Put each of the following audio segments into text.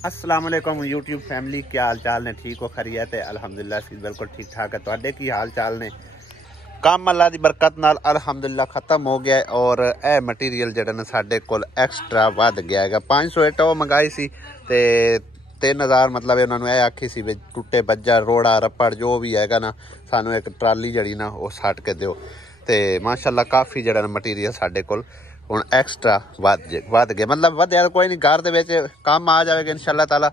अस्सलाम वालेकुम YouTube family, क्या हाल चाल ने? ठीक हो? खैरियत है? अल्हम्दुलिल्लाह सी बिल्कुल ठीक ठाक है। तुहाडे की हाल चाल ने? काम अल्लाह दी बरकत नाल अल्हम्दुलिल्लाह खत्म हो गया और यह मटीरियल जिहड़ा ना साडे कोल एक्स्ट्रा वध गया है। 500 इट वो मंगाई सी ते 3000 मतलब उन्होंने यह आखी सी भी टुटे बज्जा रोड़ा रप्पड़ जो भी है ना सानू एक ट्राली जड़ी ना वो सट के दो। तो माशाल्लाह काफ़ी जड़ा मटीरियल साडे कोल हुण एक्स्ट्रा वध गया, मतलब वध्या कोई नहीं, घर दे विच काम आ जाएगा इंशाअल्लाह ताला।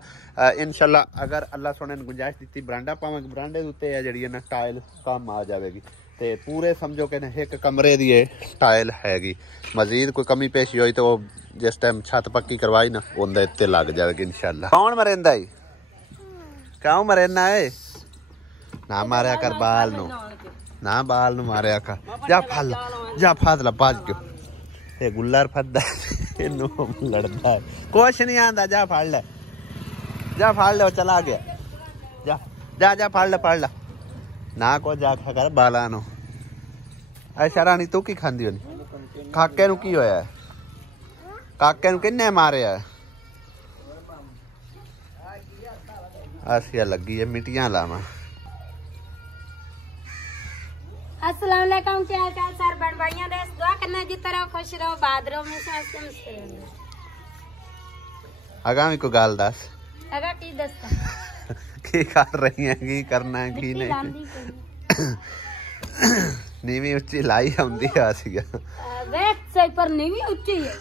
इंशाअल्लाह अगर अल्लाह सोने ने गुंजाइश दी बरांडा पावांगे, बरांडे दे उत्ते जी ना टाइल काम आ जाएगी। तो पूरे समझो कि एक कमरे की टाइल हैगी। मजीद कोई कमी पेशी हुई तो वो जिस टाइम छत पक्की करवाई ना उनके उत्ते लग जाएगी इंशाअल्लाह। कौन मरेंदा है? क्यों मरेना है? ना मारिया कर बाल नू, ना बाल नू मारिया कर। जा फल जा फादला बाज क्यों ये गुल्लर फद्दा लड़ता है, कुछ नहीं आंदा। जा फाड़ ले, जा फाड़ ले, चला गया। जा जा जा फाड़ ले, फाड़ ले ना को जा कर बाला नो। अच्छा रानी तू की खांदी होनी? काके नू की होया? काके नू किन्ने मारिया? आसिया लगी है मिट्टियां लावा। अस्सलाम वालेकुम, क्या हाल चाल सर? बढ़िया देश दुआ करना जीते रहो, खुश रहो, बाद रहो, आगामी को गाल दस अगा की दस्ता की कर रही है, की करना है, की नहीं। नीवी उच्ची लाई आउंदी है आसिया वेट सही पर नीवी उच्ची है।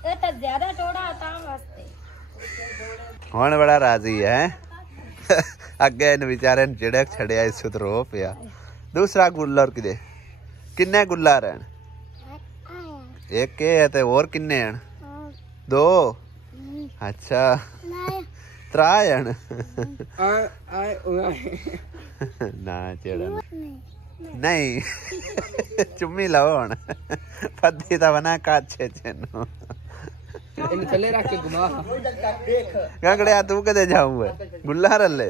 ये तो ज्यादा टोड़ा होता वास्ते हुण बड़ा राजी है। अगे इन बेचारे ने झिड़क छड़िया इस तो रो पिया। दूसरा गुल्लर किदे किन्ने गुल्लर हैं? एक है ते और किन्ने हैं? दो। अच्छा त्रायन ना चढ़ नहीं चुम्मी लो हुण फद्दी दा बना काछे चेनो इन थले रख के घुमा। गंगड़िया तू कदे जाऊं गुल्लर ले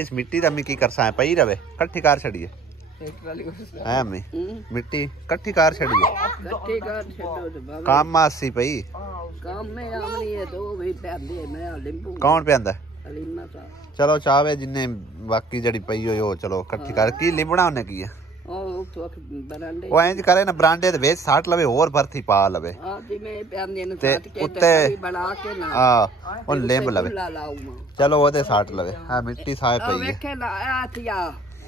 इस मिट्टी दा मैं की कर सा पई रवे कट्ठी कार छड़िए है मैं मिट्टी कट्ठी कार छड़िए काम मासी पई काम में आमनी है तो भी पैंदे मैं लिंबू कौन पैंदा? अलीमा साहब चलो चावे जिन्ने बाकी जड़ी पई हो चलो कट्ठी कर की लिबड़ा ने की है ओ तो बरांडे ओ इंज करे ना बरांडे दे वेच साट लवे और भरती पा लवे। हां जी मैं पैंदे ने ते साट के उत्ते बना के ना हां उन लेंब लवे। चलो ओदे साट लवे। हां मिट्टी साए पई है। वेखे ना आथिया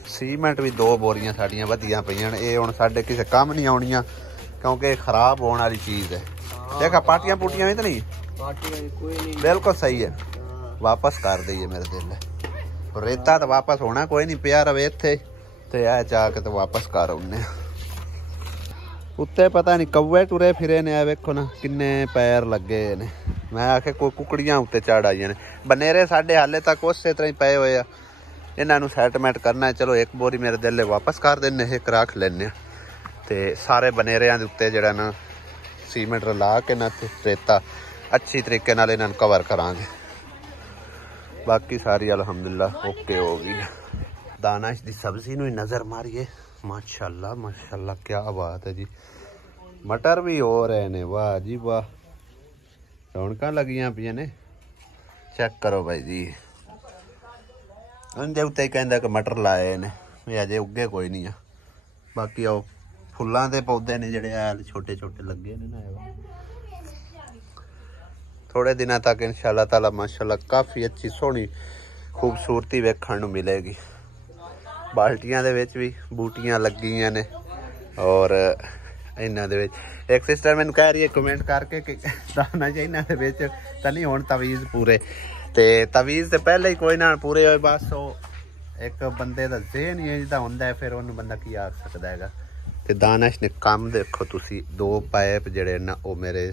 सीमेंट भी 2 बोरियां साडियां वधियां पईयां ने। ए हुन साडे किसे काम नहीं आउणियां क्योंकि खराब होने वाली चीज है। देखा पाटियां पुटियां भी तो नहीं, पार्टी कोई नहीं, बिल्कुल सही है। वापस कर दईए मेरे दिल रेता तो वापस होना कोई नहीं, पिया रवे इत्थे ते आ जाके तो वापस कर आउने। उत्ते पता नहीं कौवे टुरे फिरे ने, वेखो ना किन्ने पैर लगे ने। मैं आखे कोई कुकड़ियां उत्ते चढ़ आईयां ने। बनेरे साडे हाले तक उसे तरह ही पे होए आ। इन्हां नूं सैटमेंट करना है। चलो एक बोरी मेरे दिल वापस कर देने, एक रख लेने ते सारे बनेरियां दे उत्ते जेड़ा ना सीमेंट ला के ना रेता अच्छी तरीके नाल इन्हां नूं कवर करांगे। बाकी सारी अल्हम्दुलिल्लाह ओके हो गई। दानिश दी सब्जी नूं नज़र मारिए, माशाअल्लाह माशाअल्लाह क्या बात है जी। मटर भी हो रहे ने, वाह जी वाह, रौनकां लगियां पियां ने। चेक करो भाई जी, उनके उत्ते ही कहंदा कि मटर लाए ने, अजे उगे कोई नहीं आ। बाकी आओ फुल्लां दे पौधे ने जिहड़े हैल छोटे छोटे लगे ने ना, थोड़े दिनों तक इंशाअल्लाह ताला माशाअल्लाह काफ़ी अच्छी सोहनी खूबसूरती वेखण नूं मिलेगी। बाल्टियां दे विच भी बूटियां लगियां ने और इन्हां दे विच एक सिस्टर मैनूं कह रही है कमेंट करके कि दाना जी इन्हां दे विच तां नहीं हुण तवीज़ पूरे, ते तवीज़ ते पहले ही कोई ना पूरे होए, बस वो एक बंदे दा ज़हन ही जिद्दां हुंदा है, फिर उहनूं बंदा की आख सकदा हैगा। ते दानिश ने काम देखो तुसी, 2 पाइप जिहड़े ना वो मेरे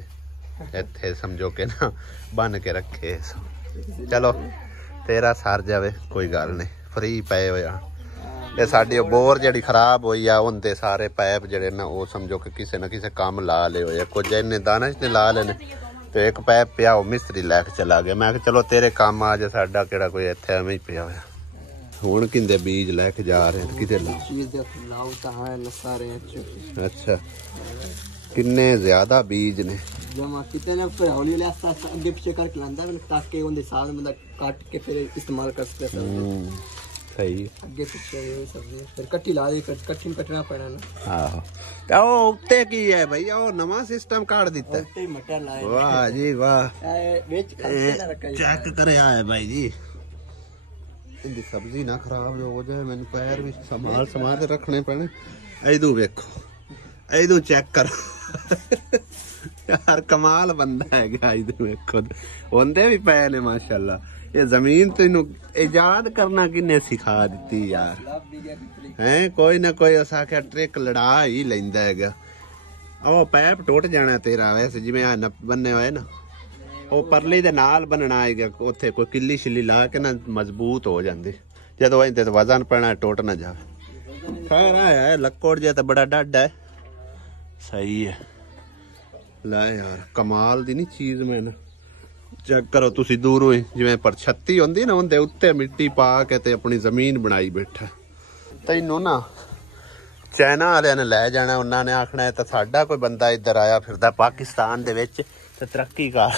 इत्थे समझो कि ना बन के रखे। चलो तेरा सर जावे कोई गल नहीं, फ्री पे होया। ये साडी बोर जिहड़ी खराब हुई आ उनते सारे पाइप जिहड़े ना वो समझो कि किसी ना किसी काम ला ले होए। कुछ इन्हें दानिश ने ला लेने, तो एक पाइप पिया वो मिस्त्री लैके चला गया। मैं चलो तेरे काम आ जा, साडा किहड़ा कोई इत्थे एवें ही पिया होया। हुण किंदे बीज लैके जा रहे हैं, किते लाओ? लाओ तां है सारे। अच्छा किन्ने ज्यादा बीज ने जमा कितने ने पर हौली ले आस्ता आस्ता अगे पीछे करके लांदा है ताकि उनके साथ में काट के फिर इस्तेमाल कर सके सही अगे पीछे ये सब्जी फिर कट्टी ला दे कट्टी में कटना पड़ना ना आहो ते ओ उत्ते की है भाई ओ नवा सिस्टम काट दिता है ते मटर लाए वाह जी वाह वेच खर्चे ना रखा चेक करे आए भाई जी इंदी सब्जी ना खराब हो जाए मैंने पैर भी संभाल संभाल के रखने पैने ऐदू देखो ऐदू चेक करो यार कमाल बंदा है ऐदू देखो होंदे भी पै ने माशाल्लाह ये जमीन तेन इजाद करना किन्ने सिखा दी यार हैं कोई ना कोई असा के ट्रिक लड़ा ही लेंदा हैगा ओ पैप टूट जाना तेरा वैसे जिवें आ बन्ने होए ना ओ परली दे नाल बनना हैगा उत्थे कोई किल्ली शिल्ली ला के ना मजबूत हो जांदे जदों इंदे ते वजन पैना टूट ना जावे खैर है लक्कोड़ जे ते बड़ा डड है सही है ला यार कमाल दी नहीं चीज में ना चेक करो तुसी दूरों ही जिवें पर छत्ती होंदी ना उनदे उत्ते मिट्टी पा के ते अपनी जमीन बनाई बैठा तैनू ना चाइना वालियां ने लै जाना उन्होंने आखना है तो साडा कोई बंदा इधर आया फिरदा पाकिस्तान दे विच ते तरक्की कर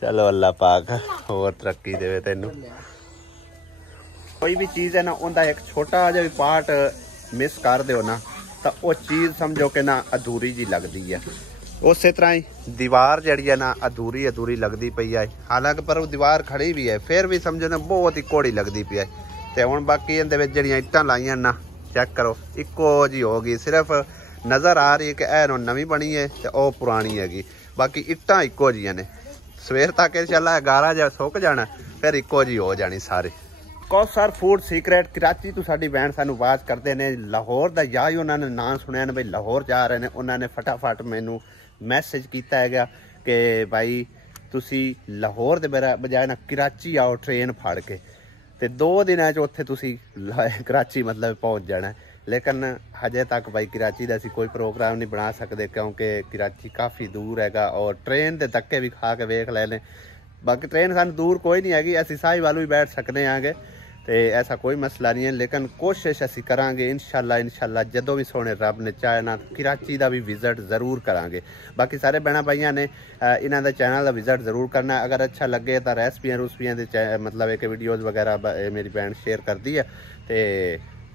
चलो अल्लाह पाक होर तरक्की देवे तेनू कोई भी चीज है ना उनका एक छोटा जिहा भी पार्ट मिस कर दो ना तो वो चीज समझो कि ना अधूरी जी लगती है उस तरह ही दीवार जड़ी है ना अधूरी अधूरी लगती पई है हालांकि पर वो दीवार खड़ी भी है फिर भी समझो ना बहुत ही घोड़ी लगती पई है तो हुण बाकी इहदे विच जड़ियां इट्टां लाइयां ना चेक करो इक्को जी होगी सिर्फ नज़र आ रही है कि ऐ नवीं बनी है तो वह पुरानी हैगी बाकी इट्टां इक्को जिहियां ने सवेर तक इंशाअल्लाह गारा जा सुक जाना फिर इक्को जी हो जानी सारे कौसर फूड सीक्रेट कराची तो साडी भैन सानू आवाज़ करते हैं लाहौर का या ही उन्होंने नाम सुनिया भाई लाहौर जा रहे हैं उन्होंने फटाफट मैनू मैसेज किया है कि भाई तुसी लाहौर के बजाय ना कराची आओ ट्रेन फाड़ के ते 2 दिनों उत्थे तुसी कराची मतलब पहुँच जाना है लेकिन हजे तक भाई कराची का असी कोई प्रोग्राम नहीं बना सकते क्योंकि कराची काफ़ी दूर हैगा और ट्रेन के धक्के भी खा के वेख लेने बाकी ट्रेन सानू दूर कोई नहीं हैगी असी साहिवाल भी बैठ सकते आगे तो ऐसा कोई मसला नहीं है लेकिन कोशिश असी करांगे इंशाल्लाह जदों भी सोने रब ने चाहे ना कराची का भी विजिट जरूर करांगे बाकी सारे भैन भाइयों ने इन्हों के चैनल का विजिट जरूर करना अगर अच्छा लगे तो रेसिपियां रूसिपियां मतलब एक वीडियोज़ वगैरह मेरी भैन शेयर करती है तो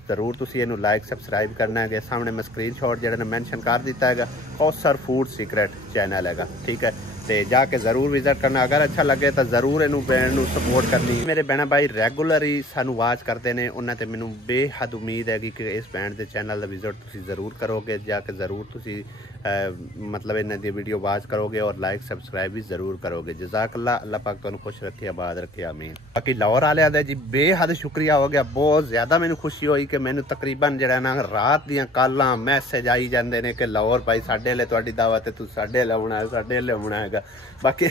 जरूर तुसी इनू लाइक सबसक्राइब करना है सामने मैं स्क्रीनशॉट जो मैंशन कर दिता है कौसर फूड सीक्रेट चैनल है ठीक है तो जाके जरूर विजिट करना अगर अच्छा लगे तो जरूर इनू भैन सपोर्ट करनी मेरे भैन भाई रेगुलर ही सानू आवाज़ करते हैं उन्होंने मैनू बेहद उम्मीद है कि इस भैन के चैनल का विजिट तुसी जरूर करोगे जाके जरूर तुसी मतलब इन्हों की वीडियो आवाज़ करोगे और लाइक सबसक्राइब भी जरूर करोगे जज़ाकल्लाह अल्लाह पाक तुहानू खुश रखे आबाद रखे आमीन बाकी लाहौर वाले का जी बेहद शुक्रिया हो गया बहुत ज़्यादा मैनू खुशी हुई कि मैनू तकरीबन जरा ना रात दियां कालां मैसेज आई जाते हैं कि लाहौर भाई साढ़े ले तुहाडी दावत है तू साढ़े लाउना साढ़े लाउना है बाकी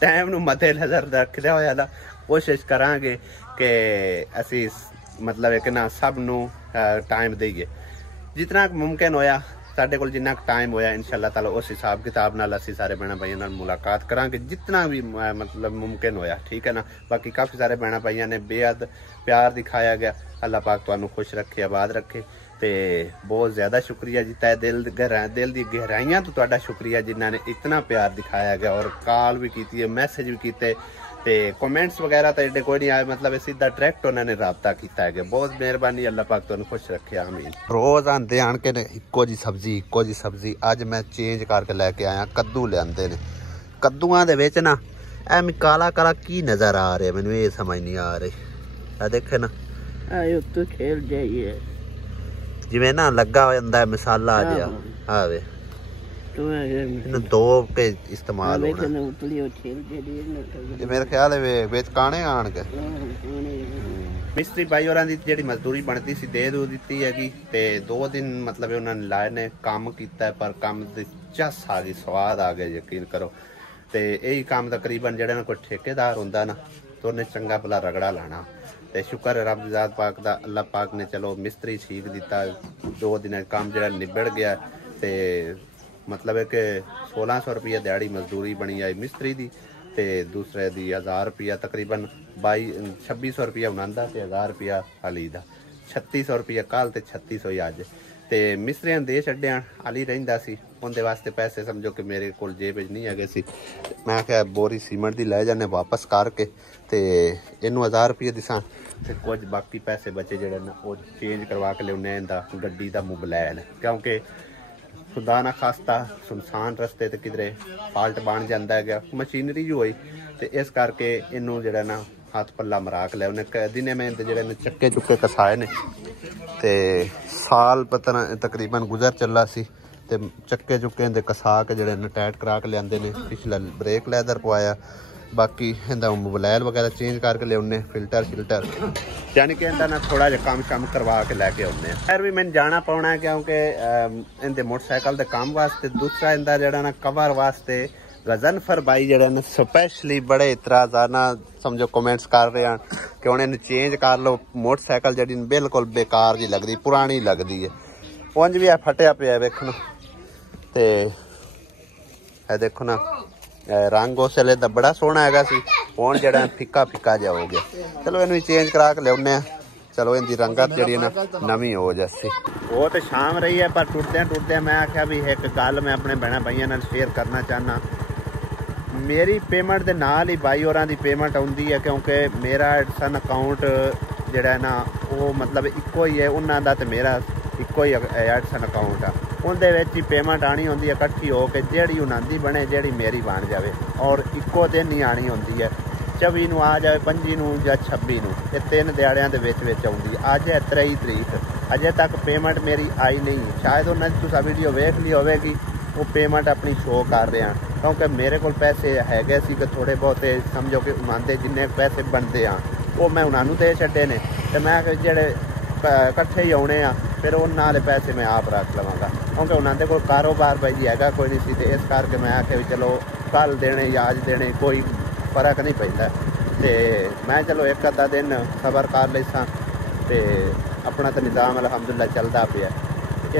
टाइम नू मते नज़र रखदे होया ना कोशिश करांगे कि असी मतलब एक ना सब नू टाइम देइए जितना मुमकिन होया साढ़े को जिन्ना टाइम होया इंशाअल्लाह ताला उस हिसाब किताब नाल असी सारे भैन भाइयों नाल मुलाकात करांगे जितना भी मतलब मुमकिन होया ठीक है ना बाकी काफ़ी सारे भैन भाइयों ने बेहद प्यार दिखाया गया अल्लाह पाक तुहानू खुश रखे आबाद रखे तो बहुत ज़्यादा शुक्रिया जी तय दिल दी गहराइयां तो तुहाडा शुक्रिया जिन्हों ने इतना प्यार दिखाया गया और कॉल भी की है मैसेज भी किए तो कमेंट्स वगैरह तो एडे कोई नहीं आए मतलब सीधा डायरैक्ट उन्होंने रबता किया है बहुत मेहरबानी अल्लाह पाक तुहानू खुश रखे आमीन रोज़ आते आन के इक्को जी सब्जी अज मैं चेंज करके लैके आया कद्दू लियाते ने कद्दूआं दे विच ना एम काला काला की नज़र आ रहा मैनू ये समझ नहीं आ रही देखे ना तो खेल जाइए जिवें ना लगा होंदा है मसाला जिहा आवे दो के इस्तेमाल होना मेरे ख्याल है विच काने आण के मिस्त्री भाई होरां दी जेहड़ी मजदूरी बनती सी दे दी हैगी ते 2 दिन मतलब उन्होंने लाए ने काम किया पर काम दी चस आ गई स्वाद आ गया यकीन करो तो यही काम तकरीबन जेहड़ा कोई ठेकेदार होंदा ना तो उन्हें चंगा भला रगड़ा लाना तो शुक्र है रब ज़ात पाक दा अल्लाह पाक ने चलो मिस्त्री ठीक दिता 2 दिन काम जो निबड़ गया तो मतलब है कि 1600 रुपया दिहाड़ी मजदूरी बनी आई मिस्त्री दी ते दूसरे दी 1000 रुपया तकरीबन 2600 रुपया उन्होंने ते 1000 रुपया हाली दा 3600 रुपया कल ते 3600 ही अज ਤੇ ਮਿਸਤਰੀਆਂ ਦੇ ਛੱਡਿਆ ਅਲੀ ਰਹਿੰਦਾ ਸੀ ਉਹਦੇ ਵਾਸਤੇ ਪੈਸੇ ਸਮਝੋ ਕਿ ਮੇਰੇ ਕੋਲ ਜੇਬ ਵਿੱਚ ਨਹੀਂ ਹੈਗੇ ਸੀ ਮੈਂ ਕਿਹਾ ਬੋਰੀ ਸੀਮੈਂਟ ਦੀ ਲੈ ਜਾਂਦੇ ਵਾਪਸ ਕਰਕੇ ਤੇ ਇਹਨੂੰ 1000 ਰੁਪਏ ਦਿਸਾਂ ਤੇ ਕੁਝ ਬਾਕੀ ਪੈਸੇ ਬਚੇ ਜਿਹੜੇ ਨਾ ਉਹ ਚੇਂਜ ਕਰਵਾ ਕੇ ਲਿਆਉਂਦੇ ਇਹਦਾ ਗੱਡੀ ਦਾ ਮੋਬਾਈਲ ਕਿਉਂਕਿ खुदा ना खास्ता सुनसान रस्ते ते किधरे फाल्ट बन जाता है मशीनरी जो होई ते इस करके इनू जड़ा ना हाथ पल्ला मरा के लिया उन्हें दिने में जड़े चक्के चुक्के कसाए ने ते साल पता तकरीबन गुजर चला सी ते चक्के चुक्के दे कसा के जड़े टाइट करा के लियाते ने पिछला ब्रेक लैदर पवाया बाकी इनका मोबाइल वगैरह चेंज करके लिया फिल्टर शिल्टर यानी कि इनका ना थोड़ा जहा काम शाम करवा के लैके आने खैर भी मैंने जाना पाना है क्योंकि इनके मोटरसाइकिल के काम वास्ते दूसरा इनका जरा ना कवर वास्ते गजनफर भाई जरा ना स्पैशली बड़े इतराजाना समझो कमेंट्स कर रहे हैं कि उन्हें इन्हें चेंज कर लो मोटरसाइकिल जी बिल्कुल बेकार जी लगती पुरानी लगती है उंज भी फटिया पे वेखो तो देखो ना रंग उस वेले का बड़ा सोहना है हुण जड़ा फिक्का फिक्का जा हो गया चलो इनू चेंज करा के लिया चलो इनकी रंगत जी ना नवी हो जासी वो तो शाम रही है पर टुटद्या मैं आख्या भी एक गल मैं अपने भैन भाइयों नाल शेयर करना चाहना मेरी पेमेंट के नाल ही भाई होरां दी पेमेंट आउंदी है क्योंकि मेरा एडसन अकाउंट जड़ा ना वो मतलब इक्को ही है उन्हां दा ते मेरा इक्को ही एडसन अकाउंट आ उनदे विच ही पेमेंट आनी होंदी है इकट्ठी हो के जेड़ी उन्हां दी बने जेड़ी मेरी बन जाए और इक्को दिन ही आनी होंदी है 24 नूं आ जाए 25 नूं या 26 नूं ये 3 दिहाड़ियां दे विच आउंदी है अज है 23 तरीक अजे तक पेमेंट मेरी आई नहीं शायद उन्हें तुसां वीडियो वेख ली होवेगी वो पेमेंट अपनी शो कर रहे हैं क्योंकि मेरे को पैसे हैगे सी कि थोड़े बहुते समझो कि उन्हां दे जिन्ने पैसे बनते हैं वो मैं उन्होंने दे छड्डे ने ते मैं जेड़े इकट्ठे ही आने फिर उन्होंने पैसे मैं आप रख लवांगा क्योंकि उन्होंने कोई कारोबार भाई जी है कोई नहीं सी ते इस करके मैं आख्या भी चलो कल देने या अज देने कोई फर्क नहीं पैंदा ते मैं चलो एक अद्धा दिन सबर कर लैसा ते अपना तो निज़ाम अलहमदुलिल्लाह चलता पिया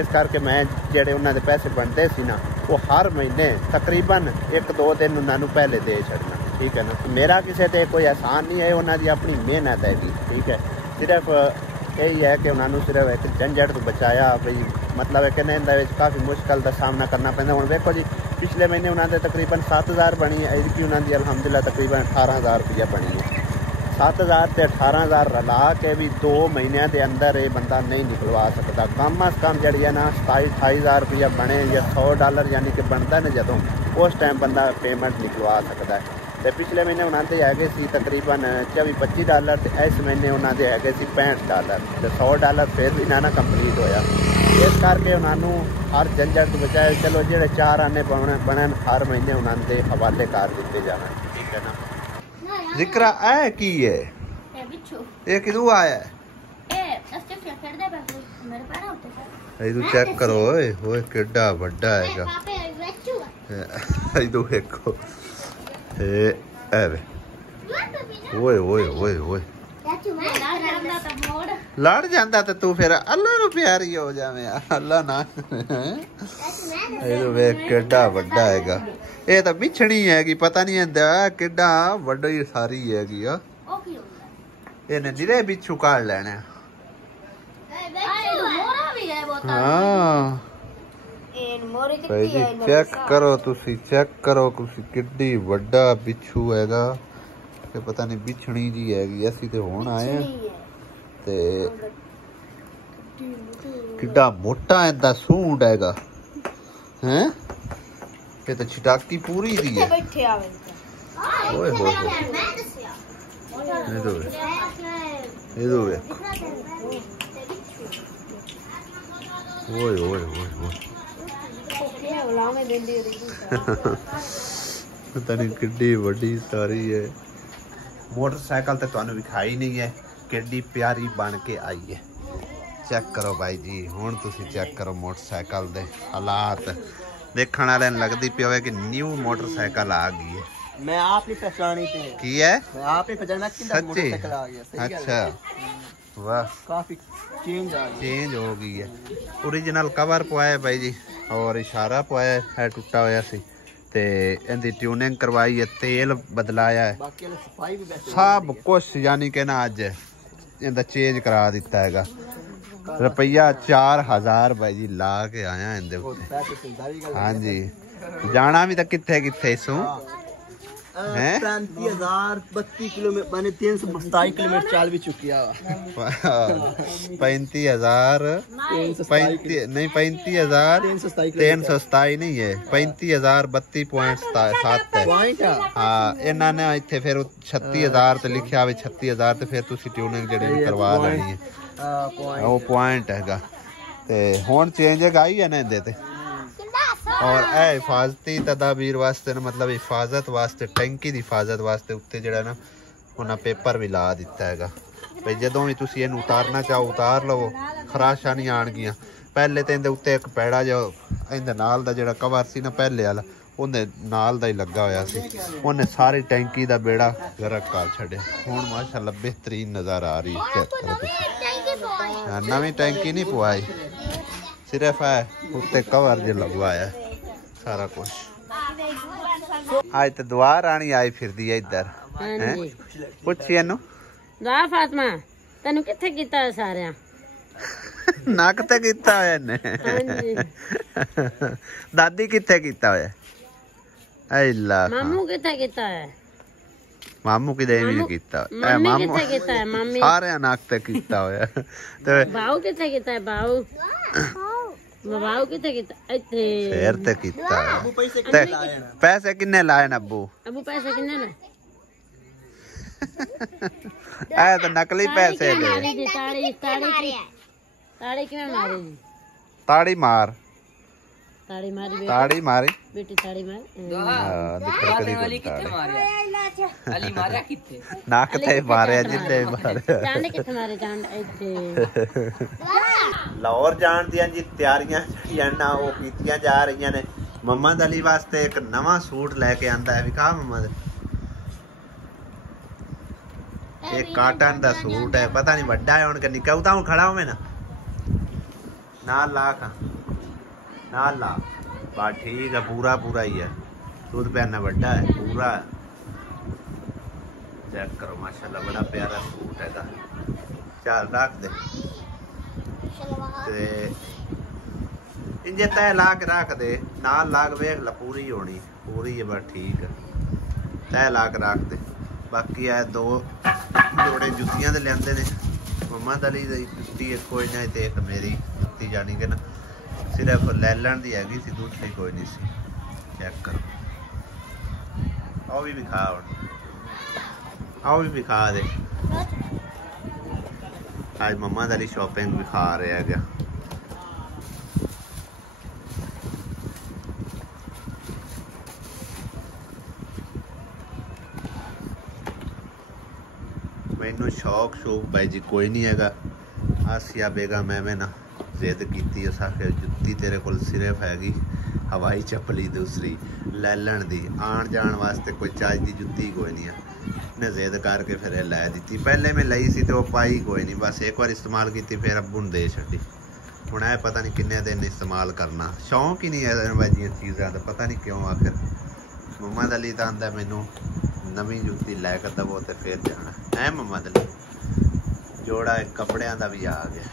इस करके मैं जेड़े उन्होंने पैसे बनते सी ना वो हर महीने तकरीबन 1-2 दिन उन्होंने पहले दे छड़ना ठीक है ना मेरा किसी से कोई एहसान नहीं है उन्होंने अपनी मेहनत है जी ठीक है सिर्फ यही है कि उन्होंने सिर्फ एक झंझट तो बचाया भाई मतलब है कि इन्हें काफ़ी मुश्किल का सामना करना पैंदा हुण देखो जी पिछले महीने उन्होंने तकरीबन 7000 बनी है इसकी उन्होंने अलहमदुलिल्लाह तकरीबन 18000 रुपया बनी है 7000 से 18000 रला के भी 2 महीनों के अंदर ये बंदा नहीं निकलवा सकता कम अज कम जी है ना 27-28 रुपया बने या $100 यानी कि बनता ना जदों उस टाइम बंदा पेमेंट निकलवा सकता है तो पिछले महीने उन्होंने है तकरीबन $24 तो इस महीने उन्होंने है $65 तो $100 फिर भी ना कंप्लीट होया इस करके उन्होंने हर झंझट तो बचाए चलो जो 4 आने बनन हर महीने उन्होंने हवाले कर दिते जाना ठीक है ना जिक्रा है की है ये किदू आया है चेक करो ओए किड्डा वड्डा हैगा इदू देखो ओए ओए ओए ओए लड़ जाता तो तू फिर अल्लाह नु प्यारी हो जावे अल्लाह ना केडा वड्डा हैगा ये तो बिछड़ी हैगी पता नहीं है केडा वड्डी सारी हैगी इन्हें निरे बिच्छू काट लेने हाँ भाई जी चेक करो तुसी चेक करो तुसी किड्डी वड्डा बिच्छू हैगा ते पता नहीं बिछड़ी जी हैगी असी ते हुण आए ते किड्डा मोटा इदा सूंड हैगा हैं ये तो छिटाकी पूरी दी है ओए हो ये दो ओए ओए ओए पता नहीं किड्डी वड्डी सारी है मोटरसाइकिल तो तुहानू विखाई नहीं है किड्डी प्यारी बन के आई है चेक करो भाई जी हुण तुसी चेक करो मोटरसाइकिल दे हालात देखने वाले लगती पी होवे कि न्यू मोटरसाइकिल आ गई है मैं आप नहीं पहचानी थी की है मैं आप ही पहचाना कि मोटरसाइकिल आ गया अच्छा वाह काफी चेंज हो गई है ओरिजिनल कवर पवाया भाई जी और इशारा पवाया है टुटा होया सी ते इनकी ट्यूनिंग करवाई है तेल बदलाया है सब कुछ यानी कि ना अज इनका चेंज करा दिता है रुपया 4000 भाई जी ला के आया इंदे हाँ जी जाना भी तो किथे किथे इसू 35,000 32 किलोमीटर मैंने 327 किलोमीटर चल भी चुकिया 35,000 नहीं 35,327 नहीं है 35,032.7 है हाँ इन्हों ने इतने फिर 36,000 ते लिखा भी 36,000 ते फिर तुसी ट्यूनिंग जेडी करवा लेनी है वो पॉइंट हैगा ते हुण चेंज आई है ना इहदे ते और ए हिफाजती तदाबीर वास्ते ना मतलब हिफाजत वास्ते टैंकी की हिफाजत वास्ते उत्ते जड़ा ना उन्हें पेपर भी ला दिता है भाई जदों भी तुसी इहनूं उतारना चाहो उतार लवो खराशा नहीं आणगियां पहले तो इहदे उत्ते एक पैड़ा जो इहदे नाल दा जड़ा कवर सी ना पहले वाला उहदे नाल दा ही लगा होया सी उन्हें सारी टैंकी दा बेड़ा गरक कर छड़िया हुण माशाअल्लाह बेहतरीन नज़र आ रही है नवी टैंकी नहीं पवाई सिर्फ है उत्ते कवर जो लगवाया सारा कुछ आज तो दुआ रानी आई फिरदी है इधर पुछी इनू दुआ फातिमा तैनू किथे कीता है सारिया नक ते कीता होया इन्ने दादी किथे कीता होया अल्लाह मामू किथे कीता है मामू किदे भी कीता मामू किथे कीता है मामी सारे नक ते कीता होया ते बाऊ किथे कीता है बाऊ बाऊ किथे कीता इथे शेर ते कीता ते पैसे किन्ने लाए न अब्बू पैसे किन्ने ने ए तो नकली पैसे दे ताड़ी किवें मारी ताड़ी मार ताड़ी मारी ताड़ी मारी बेटी ताड़ी मारी वाली किथे मारिया अली मारिया किथे नाक ते मारिया जिंदे मारिया जान किथे मारे जान इथे लाहौर जान दियां जी तैयारियां ਜਿਹੜੀਆਂ ਨਾ ਉਹ ਕੀਤੀਆਂ ਜਾ ਰਹੀਆਂ ਨੇ ਮੁਹੰਮਦ ਅਲੀ ਵਾਸਤੇ ਇੱਕ ਨਵਾਂ ਸੂਟ ਲੈ ਕੇ ਆਂਦਾ ਹੈ ਵਿਖਾ ਮੁਹੰਮਦ ਇਹ ਕਾਟਨ ਦਾ ਸੂਟ ਹੈ ਪਤਾ ਨਹੀਂ ਵੱਡਾ ਹੈ ਹੁਣ ਕਿ ਨਿੱਕਾ ਉਹ ਤਾਂ ਹੁਣ ਖੜਾ ਹੋਵੇ ਨਾ ਨਾਲ ਲਾ ਕਾ ਨਾਲ ਲਾ ਬਾ ਠੀਕ ਹੈ ਪੂਰਾ ਪੂਰਾ ਹੀ ਹੈ सूट पहनना बड़ा है पूरा चेक करो माशाल्लाह बड़ा प्यारा सूट है चल रख दे इंजे तय ला के रख दे नाल लाग वेख ला पूरी होनी पूरी है बस ठीक है तय ला के रख दे बाकी है दो जोड़े जुत्तियां दे लेंदे ने मोहम्मद अली दी जुत्ती एक कोई ना ते एक मेरी जुत्ती जानी कि ना सिर्फ लैलन दी हैगी सी दूसरी कोई नहीं सी चेक करो आओ भी दिखा आओ भी दिखा दे आज मोहम्मद अली शॉपिंग दिखा रहे है क्या मैनू शौक भाई जी कोई नहीं है आसिया बेगम एवं ना जिद की जुत्ती तेरे को सिर्फ हैगी हवाई चप्पली दूसरी लैलन दी आन जान वास्ते कोई चाज की जुत्ती कोई नहीं है ने जिद करके फिर लै दी पहले मैं ली सी तो पाई कोई नहीं बस एक बार इस्तेमाल की फिर अब्बू ने दे छी हूँ है पता नहीं किन्ने दिन इस्तेमाल करना शौक ही नहीं है वैजिया चीज़ों का पता नहीं क्यों आखिर मोहम्मद अली तो आंदा मैनू नवी जुत्ती लैकर दवो तो फिर जाना है मोहम्मद अली जोड़ा कपड़िया का भी आ गया